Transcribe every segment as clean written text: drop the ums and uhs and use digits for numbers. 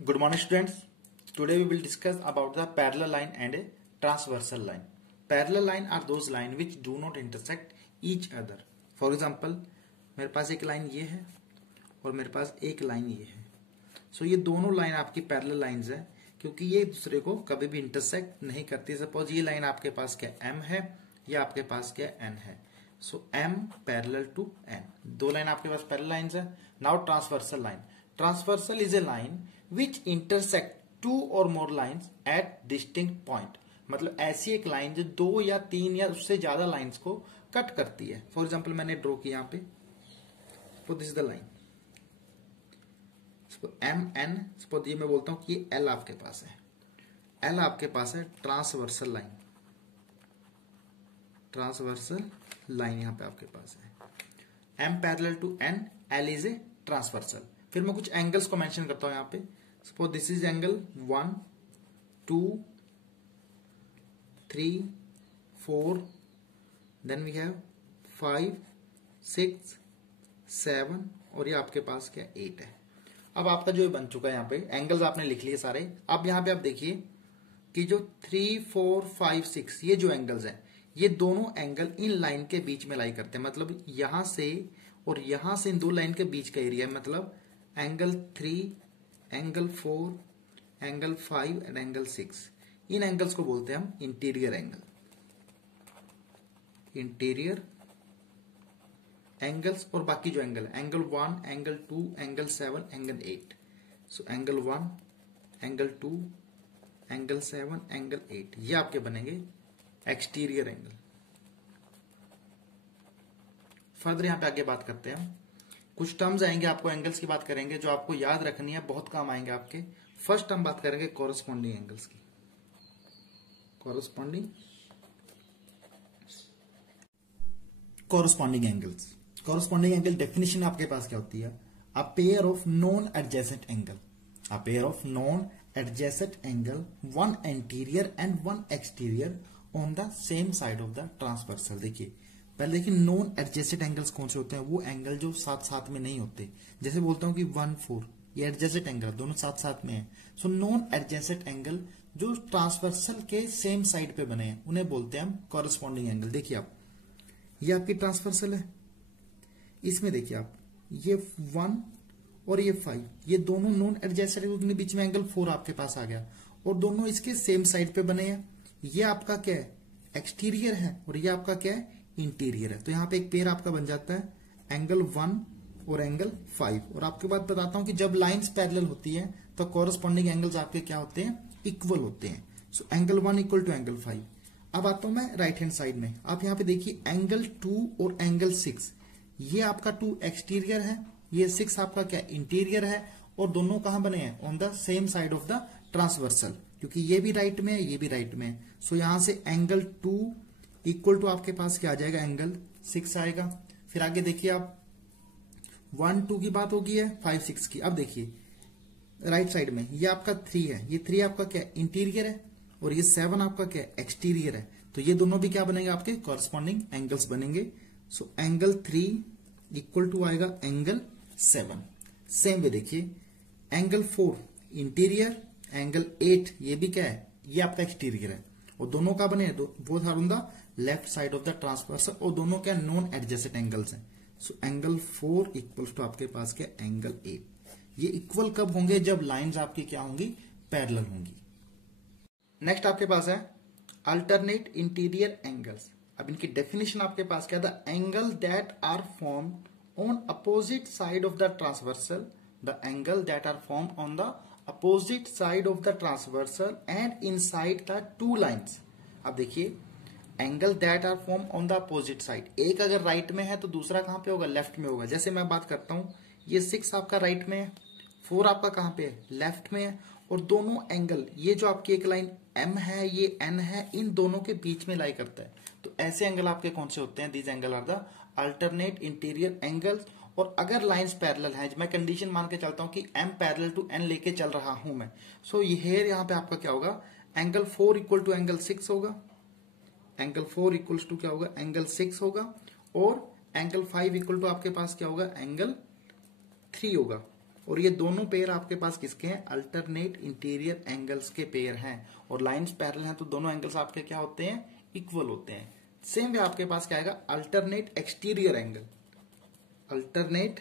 Good morning, students. Today we will discuss about the parallel line and a transversal line. Parallel line are those lines which do not intersect each other. For example, मेरे पास एक line ये है और मेरे पास एक line ये है. So ये दोनों लाइन आपकी पैरेलल लाइंस है क्योंकि ये एक दूसरे को कभी भी इंटरसेक्ट नहीं करती. सपोज ये लाइन आपके पास क्या M है या आपके पास क्या N है. So M parallel to N. दो लाइन आपके पास पैरेलल लाइंस है. Now transversal line. Transversal is a line which intersect two or more lines at distinct point. मतलब ऐसी एक लाइन जो दो या तीन या उससे ज्यादा लाइंस को कट करती है. फॉर एग्जाम्पल मैंने ड्रॉ किया यहाँ पे. Suppose this is the line. M N. Suppose ये मैं बोलता हूं कि ये एल आपके पास है. एल आपके पास है ट्रांसवर्सल लाइन. ट्रांसवर्सल लाइन यहां पे आपके पास है. M parallel to N. L is a transversal. फिर मैं कुछ एंगल्स को मेंशन करता हूं यहां पे. Suppose this is angle 1 2 3 4. Then we have 5 6 7 और ये आपके पास क्या 8 है. अब आपका जो बन चुका है यहाँ पे एंगल्स आपने लिख लिए सारे. अब यहाँ पे आप देखिए कि जो 3 4 5 6 ये जो एंगल्स हैं ये दोनों एंगल इन लाइन के बीच में लाई करते हैं. मतलब यहां से और यहां से इन दो लाइन के बीच का एरिया. मतलब angle 3 angle 4 angle 5 and angle 6. In angles को बोलते हैं हम इंटीरियर एंगल. Interior angles. और बाकी जो एंगल है एंगल 1 एंगल 2 एंगल 7 एंगल 8. सो एंगल 1 एंगल 2 एंगल 7 एंगल 8 ये आपके बनेंगे एक्सटीरियर एंगल. फर्दर यहां पे आगे बात करते हैं. कुछ टर्म्स आएंगे आपको एंगल्स की बात करेंगे जो आपको याद रखनी है. बहुत काम आएंगे आपके. फर्स्ट हम बात करेंगे कॉरस्पॉन्डिंग एंगल्स की. Corresponding angles. Corresponding angle definition आपके पास क्या होती है. अ pair of non adjacent angle. A pair of non adjacent angle, one anterior and one exterior on the same side of the transversal. देखिए पहले देखिए नॉन एडजेसेंट एंगल्स कौन से होते हैं. वो एंगल जो साथ साथ में नहीं होते. जैसे बोलता हूं कि 1 4 ये एडजेसेंट एंगल दोनों साथ साथ में है. सो नॉन एडजेसेंट एंगल जो ट्रांसवर्सल के सेम साइड पे बने हैं उन्हें बोलते हैं हम कॉरस्पॉन्डिंग एंगल. देखिए आप ये आपकी ट्रांसवर्सल है. इसमें देखिए आप ये 1 और ये 5 ये दोनों नॉन एडजेसेंट है. बीच में एंगल 4 आपके पास आ गया और दोनों इसके सेम साइड पे बने हैं. ये आपका क्या है एक्सटीरियर है और ये आपका क्या है इंटीरियर है. तो यहां पे एक पेयर आपका बन जाता है एंगल 1 और एंगल 5. और आपके बात बताता हूं कि जब लाइंस पैरेलल होती है तो कॉरस्पॉन्डिंग एंगल्स आपके क्या होते हैं इक्वल होते हैं. So angle 1 equal to angle 5. अब आता हूं मैं राइट हैंड साइड में. आप यहां पे देखिए एंगल 2 और एंगल 6 ये आपका 2 एक्सटीरियर है. ये 6 आपका क्या इंटीरियर है. और दोनों कहां बने हैं on the same side of the transversal. क्योंकि ये भी राइट में है ये भी राइट में है. सो यहां से एंगल 2 इक्वल टू आपके पास क्या आ जाएगा एंगल 6 आएगा. फिर आगे देखिए आप 1 2 की बात होगी है 5 6 की. अब देखिए राइट साइड में ये आपका 3 है. ये 3 आपका क्या इंटीरियर है और ये 7 आपका क्या एक्सटीरियर है. तो ये दोनों भी क्या बनेंगे आपके कॉरस्पॉन्डिंग एंगल्स बनेंगे. सो एंगल 3 इक्वल टू आएगा एंगल 7. सेम वे देखिए एंगल 4 इंटीरियर एंगल 8 ये भी क्या है ये आपका एक्सटीरियर है. और दोनों का बने both are on the left side of the transversal. और दोनों क्या नॉन एडजेसेंट एंगल्स हैं. सो एंगल 4 इक्वल्स टू आपके पास क्या एंगल 8. ये इक्वल कब होंगे जब लाइंस आपकी क्या होंगी पैरेलल होंगी. नेक्स्ट आपके पास है अल्टरनेट इंटीरियर एंगल्स. अब इनकी डेफिनेशन आपके पास क्या था. Angle that are formed on opposite side of the transversal. The angle that are formed on the opposite side of the transversal and inside the two lines. अब देखिए angle that are form on the opposite side. एक अगर right में है तो दूसरा कहां पे होगा लेफ्ट में होगा. जैसे मैं बात करता हूं ये 6 आपका राइट में है 4 आपका कहां पे है लेफ्ट में है. और दोनों एंगल ये जो आपकी एक लाइन M है ये N है इन दोनों के बीच में लाई करता है. तो ऐसे एंगल आपके कौन से होते हैं. These angle are the alternate interior angles. और अगर लाइंस पैरेलल हैं मैं कंडीशन मान के चलता हूं कि M पैरेलल टू N लेके चल रहा हूं मैं. सो ये यहां पे आपका क्या होगा एंगल 4 इक्वल टू एंगल 6 होगा. एंगल 4 इक्वल्स टू क्या होगा एंगल 6 होगा. और एंगल 5 इक्वल टू आपके पास क्या होगा एंगल 3 होगा. और ये दोनों पेयर आपके पास किसके हैं, अल्टरनेट इंटीरियर एंगल्स के पेयर हैं, और लाइंस पैरेलल हैं तो दोनों एंगल्स आपके क्या होते हैं, इक्वल होते हैं। सेम वे आपके पास क्या आएगा, alternate exterior angle, alternate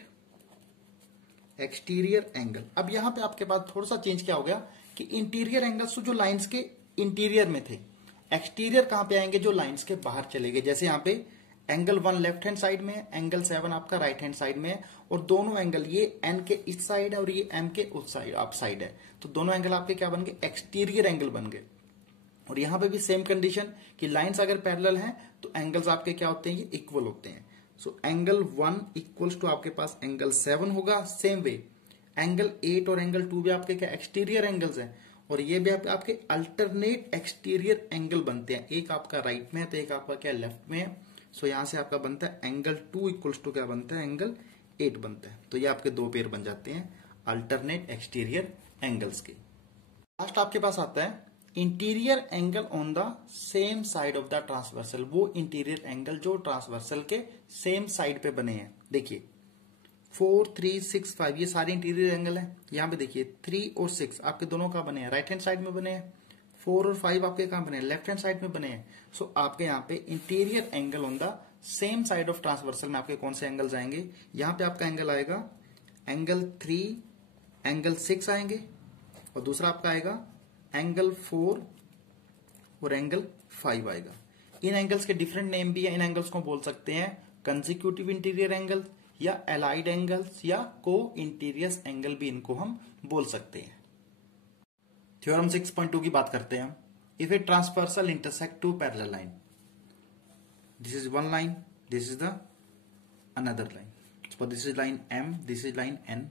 exterior angle. अब यहां पे आपके पास थोड़ा सा चेंज क्या हो गया कि इंटीरियर एंगल्स जो लाइंस के इंटीरियर में थे, एक्सटीरियर कहां पे आएंगे, जो लाइंस के बाहर चले गए। जैसे यहां पे एंगल 1 लेफ्ट हैंड साइड में है, एंगल 7 आपका राइट हैंड साइड में है, और दोनों एंगल ये एन के इस साइड है और ये एम के उस साइड आप साइड है, तो दोनों एंगल आपके क्या बन गए, एक्सटीरियर एंगल बन गए। और यहां पे भी सेम कंडीशन कि लाइंस अगर पैरेलल हैं तो एंगल्स आपके क्या होते हैं, ये इक्वल होते हैं। सो एंगल 1 इक्वल्स टू आपके पास एंगल 7 होगा। सेम वे एंगल 8 और एंगल 2 भी आपके क्या एक्सटीरियर एंगल्स हैं, और ये भी आपके अल्टरनेट एक्सटीरियर एंगल बनते हैं। एक आपका राइट में है तो एक आपका क्या लेफ्ट में है। सो यहां से आपका बनता है एंगल 2 इक्वल्स टू क्या बनता है, एंगल 8 बनता है। तो ये आपके दो पेयर बन जाते हैं अल्टरनेट एक्सटीरियर एंगल्स के। लास्ट आपके पास आता है interior angle on the same side of the transversal, वो इंटीरियर एंगल जो ट्रांसवर्सल के सेम साइड पे बने हैं। देखिए 4, 3, 6, 5 ये सारे इंटीरियर एंगल हैं। यहां पे देखिए 3 और 6 आपके दोनों का बने हैं, राइट हैंड साइड में बने हैं। 4 और 5 आपके कहां बने हैं, लेफ्ट हैंड साइड में बने हैं। सो आपके यहाँ पे interior angle on the same side of transversal में आपके कौन से एंगल्स आएंगे, यहां पे आपका एंगल आएगा एंगल 3, एंगल 6 आएंगे, और दूसरा आपका आएगा एंगल 4 और एंगल 5 आएगा। इन एंगल्स के डिफरेंट नेम भी है। इन एंगल्स को बोल सकते हैं कंसेक्यूटिव इंटीरियर एंगल या एलाइड एंगल्स या को इंटीरियर एंगल भी इनको हम बोल सकते हैं। थ्योरम 6.2 की बात करते हैं हम। If a transversal intersect two parallel line, this is one line, this is the another line, suppose this is line M, this is line N,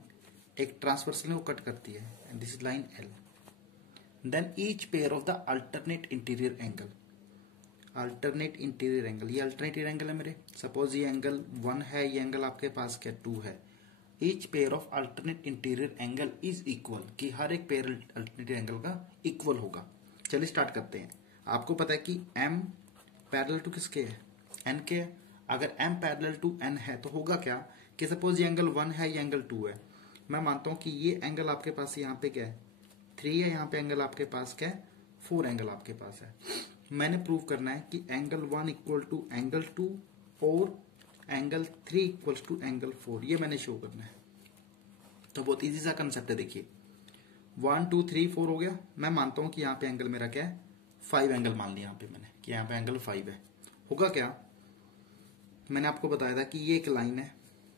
एक ट्रांसवर्सल को कट करती है, and this is line L. Then each pair of the alternate interior angle, alternate interior angle, ये alternate angle है मेरे। Suppose ये angle 1 है, ये एंगल आपके पास क्या 2 है। each pair of alternate interior angle is equal, कि हर एक पेयर alternate एंगल का इक्वल होगा। चलिए स्टार्ट करते हैं। आपको पता है कि m पैरेलल टू किसके है, n के है। अगर m पैरेलल टू n है तो होगा क्या कि सपोज ये एंगल 1 है, ये एंगल 2 है। मैं मानता हूं कि ये एंगल आपके पास यहाँ पे क्या है 3 है, यहाँ पे एंगल आपके पास क्या है 4 एंगल आपके पास है। मैंने प्रूव करना है कि एंगल 1 इक्वल टू एंगल 2 और एंगल 3 इक्वल टू एंगल 4, ये मैंने शो करना है। तो बहुत इजी सा कंसेप्ट है। देखिए 1, 2, 3, 4 हो गया। मैं मानता हूं कि यहाँ पे एंगल मेरा क्या है 5 एंगल मान लिया यहाँ पे मैंने कि यहाँ पे एंगल 5 है। होगा क्या, मैंने आपको बताया था कि ये एक लाइन है,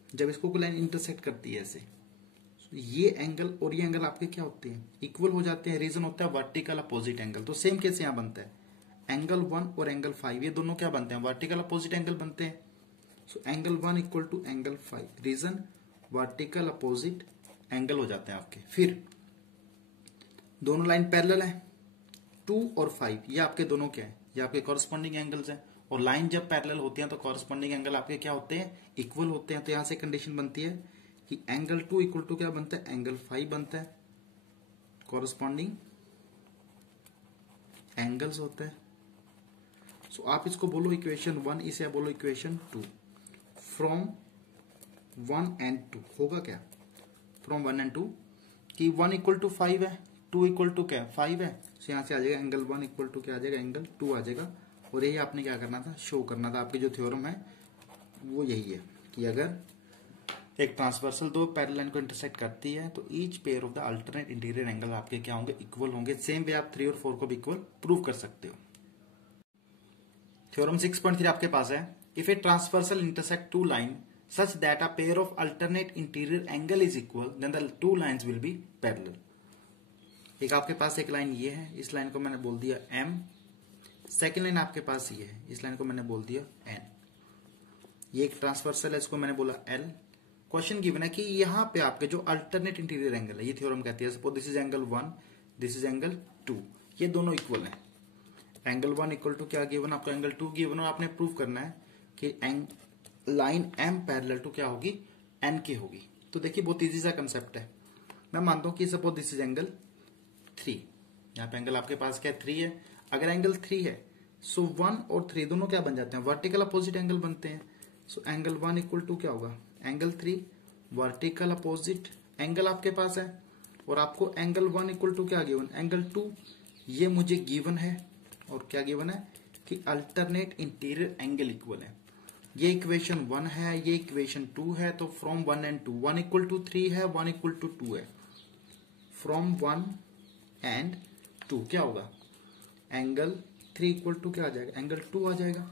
जब इसको कोई लाइन इंटरसेक्ट करती है ऐसे, ये एंगल और ये एंगल आपके क्या होते हैं, इक्वल हो जाते हैं। रीजन होता है वर्टिकल अपोजिट एंगल। तो सेम केस यहां बनता है, एंगल 1 और एंगल 5 ये दोनों क्या बनते हैं, वर्टिकल अपोजिट एंगल बनते हैं। So angle 1 equal to angle 5, reason vertical opposite angle हो जाते हैं आपके। फिर दोनों लाइन पैरेलल है, 2 और 5 ये आपके दोनों क्या है, ये आपके कॉरेस्पॉन्डिंग एंगल्स हैं। और लाइन जब पैरेलल होती है तो कॉरेस्पॉन्डिंग एंगल आपके क्या होते हैं, इक्वल होते हैं। तो यहां से कंडीशन बनती है कि एंगल 2 इक्वल टू क्या बनता है, एंगल 5 बनता है। कॉरेस्पॉन्डिंग एंगल्स होता है। सो आप इसको बोलो इक्वेशन 1, इसे आप बोलो इक्वेशन 2। फ्रॉम 1 एंड 2 होगा क्या, फ्रॉम 1 एंड 2 कि 1 इक्वल टू 5 है, 2 इक्वल टू क्या 5 है। सो यहां से आ जाएगा एंगल 1 इक्वल टू क्या आ जाएगा, एंगल 2 आ जाएगा। और यही आपने क्या करना था, शो करना था। आपकी जो थ्योरम है वो यही है कि अगर एक ट्रांसवर्सल दो पैरेलल लाइन को इंटरसेक्ट करती है तो each pair of the alternate interior angle आपके क्या होंगे, इक्वल होंगे। सेम वे आप 3 और 4 को भी इक्वल प्रूव कर सकते हो। थ्योरम 6.3 आपके पास है। If a transversal intersect two line such that a pair of alternate interior angle is equal then the two lines will be parallel. एक आपके पास एक लाइन ये है, इस लाइन को मैंने बोल दिया m। सेकेंड लाइन आपके पास ये है, इस लाइन को मैंने बोल दिया n। ये एक ट्रांसवर्सल है, इसको मैंने बोला l। क्वेश्चन गिवन है कि यहां पे आपके जो अल्टरनेट इंटीरियर एंगल है, ये थ्योरम कहती है suppose this is angle 1, this is angle 2, ये दोनों इक्वल है। एंगल 1 इक्वल टू क्या गिवन, आपको एंगल 2 गिवन, और आपने प्रूव करना है कि लाइन m पैरेलल टू क्या होगी, n की होगी। तो देखिए बहुत इजी सा कंसेप्ट है। मैं मानता हूं कि सपोज दिस इज एंगल 3, यहाँ पे एंगल आपके पास क्या 3 है। अगर एंगल 3 है सो 1 और 3 दोनों क्या बन जाते हैं, वर्टिकल अपोजिट एंगल बनते हैं। सो एंगल 1 इक्वल टू क्या होगा, एंगल 3 वर्टिकल अपोजिट एंगल आपके पास है और आपको एंगल 1 इक्वल टू क्या गिवन, एंगल 2, ये मुझे गिवन है। और क्या गिवन है कि अल्टरनेट इंटीरियर एंगल इक्वल है। ये इक्वेशन 1 है, ये इक्वेशन 2 है। तो फ्रॉम 1 एंड 2, 1 इक्वल टू 3 है, 1 इक्वल टू 2 है। फ्रॉम 1 एंड 2 क्या होगा, एंगल 3 इक्वल टू क्या आ जाएगा, एंगल 2 आ जाएगा।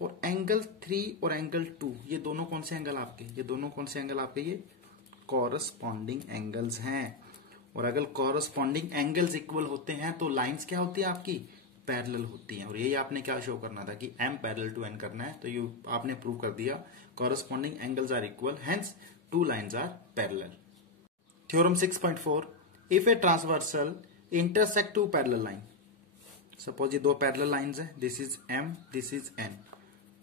और एंगल 3 और एंगल 2 ये दोनों कौन से एंगल आपके, ये दोनों कौन से एंगल आपके, ये कॉरस्पॉन्डिंग एंगल्स हैं। और अगर कॉरस्पॉन्डिंग एंगल्स इक्वल होते हैं तो लाइंस क्या होती है आपकी, पैरेलल होती हैं। और यही आपने क्या शो करना था कि m पैरेलल टू n करना है, तो ये आपने प्रूव कर दिया। Corresponding angles are equal, hence two lines are parallel. Theorem 6.4, if a transversal intersect two parallel line, suppose ये दो पैरेलल लाइंस है, this is m, this is n,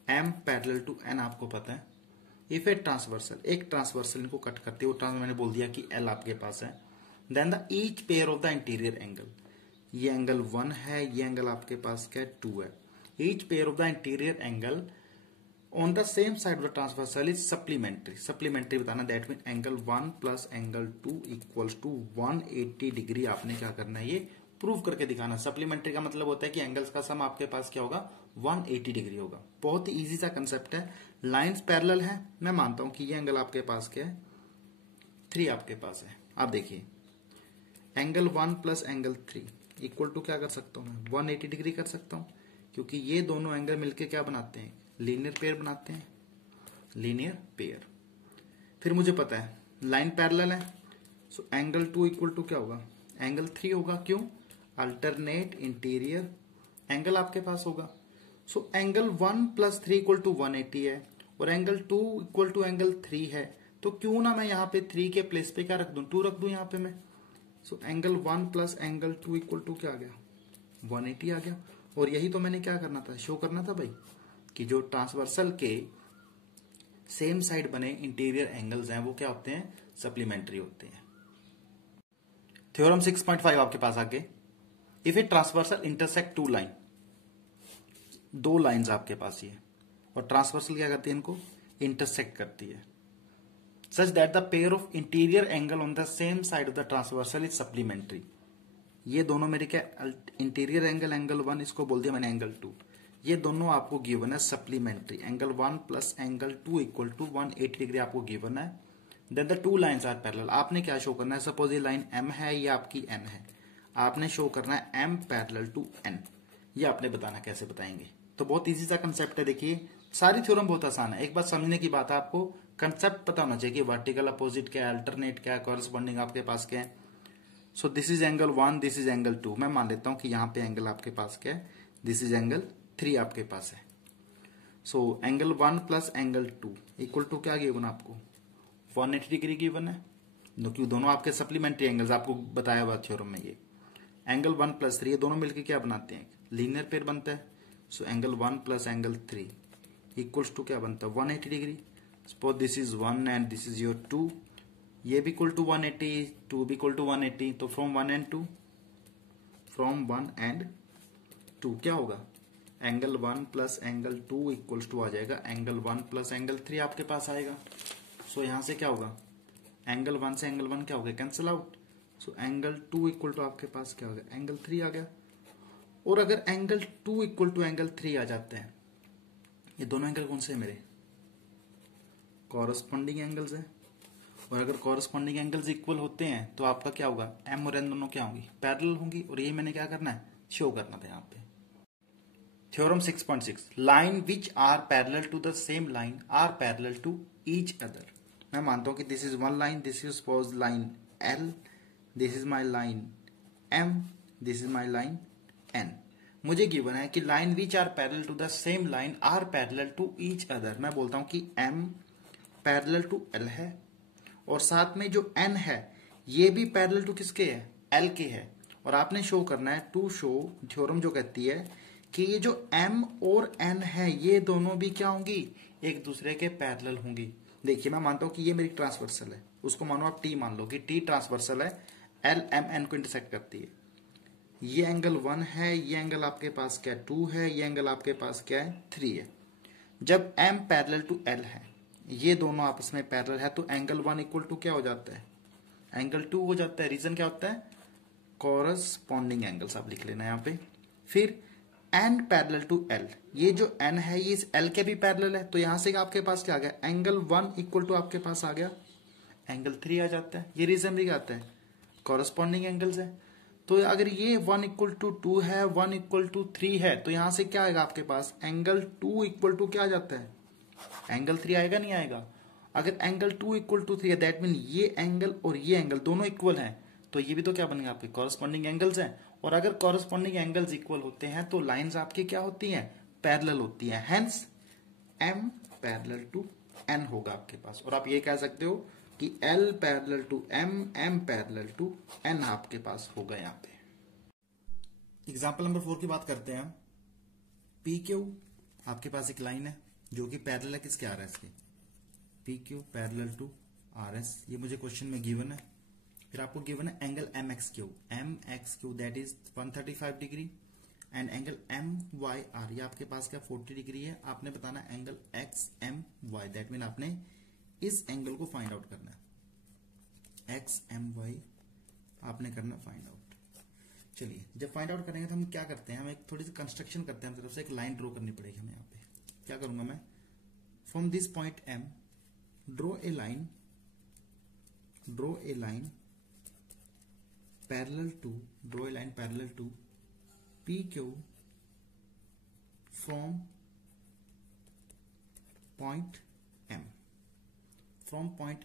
m parallel to n आपको पता है। If a transversal, एक transversal इनको cut करती है, वो ट्रांस मैंने बोल दिया कि l आपके पास है। Then the each pair of the interior angle, ये एंगल 1 है, ये एंगल आपके पास क्या 2 है। Each pair of the interior angle on the same side of the transversal is supplementary. Supplementary बताना, that mean angle 1 plus angle 2 equals to 180 degree. आपने क्या करना है, ये प्रूव करके दिखाना। सप्लीमेंट्री का मतलब होता है कि एंगल्स का सम आपके पास क्या होगा, 180 डिग्री होगा। बहुत ही इजी सा कंसेप्ट है। लाइंस पैरेलल है, मैं मानता हूं कि ये एंगल आपके पास क्या है, 3 आपके पास है। आप देखिए angle 1 plus angle 3 equal to क्या कर सकता हूं मैं, 180 डिग्री कर सकता हूं, क्योंकि ये दोनों एंगल मिलके क्या बनाते हैं, लीनियर पेयर बनाते हैं, लीनियर पेयर। फिर मुझे पता है लाइन पैरेलल है, सो एंगल 2 इक्वल टू क्या होगा, एंगल 3 होगा। क्यों, अल्टरनेट इंटीरियर एंगल आपके पास होगा। So angle 1 plus 3 equal to 180 है और एंगल 2 इक्वल टू एंगल 3 है। तो क्यों ना मैं यहाँ पे 3 के प्लेस पे क्या रख दूं, 2 रख दूं यहाँ पे मैं। So angle 1 plus angle 2 equal to क्या आ गया, 180 आ गया। और यही तो मैंने क्या करना था, शो करना था भाई, कि जो ट्रांसवर्सल के सेम साइड बने इंटीरियर एंगल्स हैं वो क्या होते हैं, सप्लीमेंट्री होते हैं। थ्योरम 6.5 आपके पास आगे, if a transversal intersect two line, दो लाइंस आपके पास ये, और ट्रांसवर्सल क्या करती है, इनको इंटरसेक्ट करती है, such that the pair of interior angle on the same side of the transversal is supplementary। ये दोनों मेरे क्या, इंटीरियर एंगल, एंगल 1 इसको बोल दिया मैंने एंगल 2, ये दोनों आपको गिवन है supplementary. Angle 1 plus angle 2 equal to 180 degree आपको गिवन है। Then the two lines are parallel. आपने क्या शो करना है, सपोज ये लाइन m है, ये आपकी n है, आपने शो करना है m पैरेलल टू n। ये आपने बताना, कैसे बताएंगे, तो बहुत इजी सा कंसेप्ट है। देखिए सारी थ्योरम बहुत आसान है, एक बात समझने की बात है, आपको कंसेप्ट पता होना चाहिए कि वर्टिकल अपोजिट क्या है, अल्टरनेट क्या है, कॉरस्पॉन्डिंग आपके पास क्या है। So this is angle 1, this is angle 2। मैं मान लेता हूं कि यहां पे एंगल आपके पास क्या है, दिस इज एंगल 3 आपके पास है। So angle 1 plus angle 2 equal to क्या गिवन आपको, 180 डिग्री गिवन है, क्योंकि दोनों आपके सप्लीमेंट्री एंगल्स आपको बताया हुआ थ्योरम में। ये एंगल 1 प्लस 3 ये दोनों मिलकर क्या बनाते हैं, लीनियर पेयर बनता है। So angle 1 plus angle 3 equals to क्या बनता है, 180 degree. Suppose this is 1 and this is your 2, ये भी इक्वल टू 180, 2 भी इक्वल टू 180। तो फ्रॉम 1 एंड 2, फ्रॉम 1 एंड 2 क्या होगा, angle 1 plus angle 2 equals to आ जाएगा एंगल 1 प्लस एंगल 3 आपके पास आएगा। सो यहां से क्या होगा, एंगल 1 से एंगल 1 क्या हो गया, cancel out. So angle 2 equal to आपके पास क्या हो गया, एंगल 3 आ गया। और अगर एंगल 2 इक्वल टू एंगल 3 आ जाते हैं, ये दोनों एंगल कौन से हैं मेरे, कॉरस्पॉन्डिंग एंगल्स है। और अगर कॉरस्पॉन्डिंग एंगल्स इक्वल होते हैं तो आपका क्या होगा, एम और एन दोनों क्या होंगी, पैरेलल होंगी। और ये मैंने क्या करना है, शो करना था यहाँ पे। Theorem 6.6, line which are parallel to the same line are parallel to each other. मैं मानता हूं कि this is one line, this is suppose line L, this is my line M, this is my line N. मुझे given है कि line which are parallel to the same line are parallel to each other. मैं बोलता हूं कि M parallel to L है और साथ में जो एन है ये भी पैरेलल टू किसके है, एल के है। और आपने शो करना है, टू शो, थ्योरम जो कहती है कि ये जो एम और एन है ये दोनों भी क्या होंगी, एक दूसरे के पैरेलल होंगी। देखिए मैं मानता हूं कि ये मेरी ट्रांसवर्सल है, उसको मानो आप टी मान लो कि टी ट्रांसवर्सल है, एल एम एन को इंटरसेक्ट करती है। ये एंगल 1 है, ये एंगल आपके पास क्या 2 है, ये एंगल आपके पास क्या है 3 है। जब m पैरेलल टू l है, ये दोनों आपस में पैरेलल है, तो एंगल 1 इक्वल टू क्या हो जाता है, एंगल 2 हो जाता है। रीजन क्या होता है, कॉरस्पॉन्डिंग एंगल्स आप लिख लेना यहाँ पे। फिर n पैरेलल टू l, ये जो n है ये इस l के भी पैरेलल है, तो यहां से आपके पास क्या आ गया, एंगल 1 इक्वल टू आपके पास आ गया एंगल 3 आ जाता है। ये रीजन भी क्या आता है, कॉरस्पॉन्डिंग एंगल्स है। तो अगर ये 1 इक्वल टू 2 है, 1 इक्वल टू 3 है, तो यहां से क्या आएगा आपके पास, एंगल 2 इक्वल टू क्या आ जाता है, एंगल 3 आएगा, नहीं आएगा। अगर एंगल 2 इक्वल टू 3 है, दैट मीन ये एंगल और ये एंगल दोनों इक्वल हैं, तो ये भी तो क्या बनेगा आपके कॉरस्पॉन्डिंग एंगल्स हैं। और अगर कॉरस्पॉन्डिंग एंगल्स इक्वल होते हैं तो लाइंस आपकी क्या होती हैं, पैरेलल होती हैं। Hence m parallel to n होगा आपके पास। और आप ये कह सकते हो कि l parallel to m, m parallel to n आपके पास होगा यहाँ पे। एग्जाम्पल नंबर 4 की बात करते हैं। पी क्यू आपके पास एक लाइन है जो कि पैरेलल है किसके, आर एस के। P Q parallel to R S, ये मुझे क्वेश्चन में गिवन है। फिर आपको गिवन है angle M X Q that is 135 degree and angle M Y R, ये आपके पास क्या 40 डिग्री है। आपने बताना angle X M Y, that mean आपने इस एंगल को फाइंड आउट करना है। एक्स एम वाई आपने करना फाइंड आउट। चलिए जब फाइंड आउट करेंगे तो हम क्या करते हैं, हम एक थोड़ी सी कंस्ट्रक्शन करते हैं, तरफ से एक लाइन ड्रॉ करनी पड़ेगी हमें। यहाँ पे क्या करूंगा मैं, from this point M draw a line parallel to P Q from point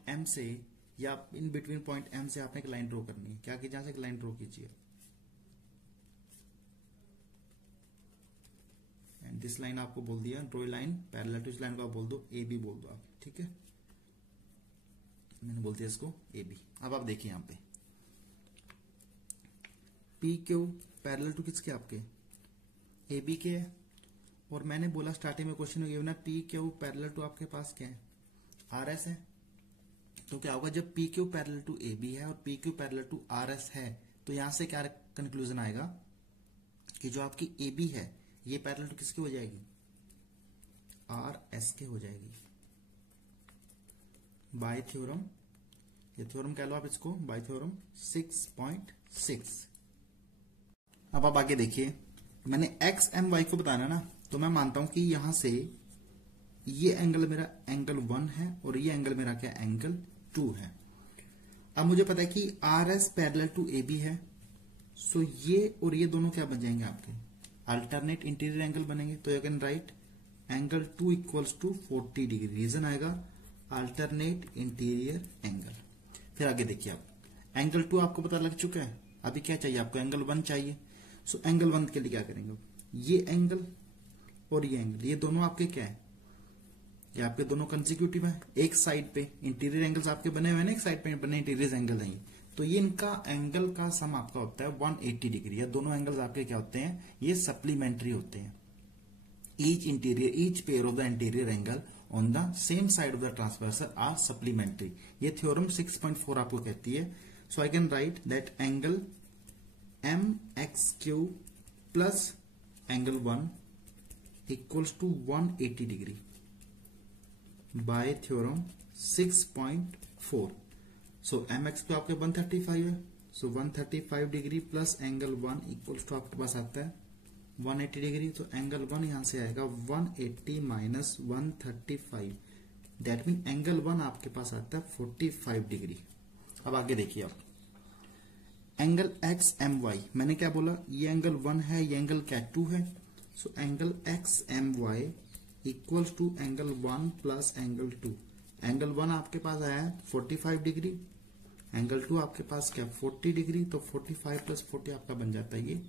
M से, या इन बिटवीन पॉइंट एम से आपने एक लाइन ड्रॉ करनी है। क्या कीजिए, यहां से एक लाइन ड्रॉ कीजिए एंड दिस लाइन आपको बोल दिया ड्रॉ लाइन पैरेलल टू, इस लाइन को आप बोल दो ए बी बोल दो आप, ठीक है। मैंने बोल दिया इसको ए बी। अब आप देखिए यहां पे पी क्यू पैरेलल टू किसके, आपके ए बी के है। और मैंने बोला स्टार्टिंग में क्वेश्चन में गिवन है पी क्यू पैरेलल टू आपके पास क्या है, आर एस है। तो क्या होगा, जब P Q parallel to A B है और P Q parallel to R S है, तो यहां से क्या कंक्लूजन आएगा कि जो आपकी ए बी है ये पैरेलल टू किसकी हो जाएगी, आर एस के हो जाएगी बाय थ्योरम। ये थ्योरम कह लो आप इसको, बाय थ्योरम 6.6। अब आप आगे देखिए, मैंने एक्स एम वाई को बताना ना, तो मैं मानता हूं कि यहां से ये एंगल मेरा एंगल 1 है और ये एंगल मेरा क्या एंगल 2 है। अब मुझे पता है कि R S parallel to A B है, सो ये और ये दोनों क्या बन जाएंगे आपके अल्टरनेट इंटीरियर एंगल बनेंगे। तो you can write angle 2 equals to 40 degree, reason आएगा अल्टरनेट इंटीरियर एंगल। फिर आगे देखिए आप, एंगल 2 आपको पता लग चुका है, अभी क्या चाहिए आपको, एंगल 1 चाहिए। सो एंगल 1 के लिए क्या करेंगे, ये एंगल और ये एंगल, ये दोनों आपके क्या है, ये आपके दोनों कंसेक्यूटिव है। एक साइड पे इंटीरियर एंगल्स आपके बने हुए हैं ना, एक साइड पे बने इंटीरियर एंगल नहीं, तो ये इनका एंगल का सम आपका होता है 180 डिग्री। या दोनों एंगल्स आपके क्या होते हैं, ये सप्लीमेंट्री होते हैं। Each pair of the interior angle on the same side of the transversal are supplementary. ये थ्योरम 6.4 आपको कहती है। So I can write that angle M X Q plus angle 1 equals to 180 degree by theorem 6.4। So M X Q आपके 135 है, so 135 degree plus angle 1 equals to आपके पास आता है 180 डिग्री। तो एंगल 1 यहां से आएगा 180 माइनस 135, दैट मीन एंगल 1 आपके पास आता है 45 डिग्री। अब आगे देखिए आप, एंगल एक्स एम वाई, मैंने क्या बोला, ये एंगल 1 है, ये एंगल क्या 2 है। So angle X M Y equals to angle 1 plus angle 2। Angle 1 आपके पास आया है 45 डिग्री, एंगल 2 आपके पास क्या 40 डिग्री, तो 45 प्लस 40 आपका बन जाता है ये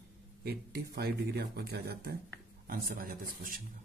85 डिग्री आपका क्या आ जाता है, आंसर आ जाता है इस क्वेश्चन का।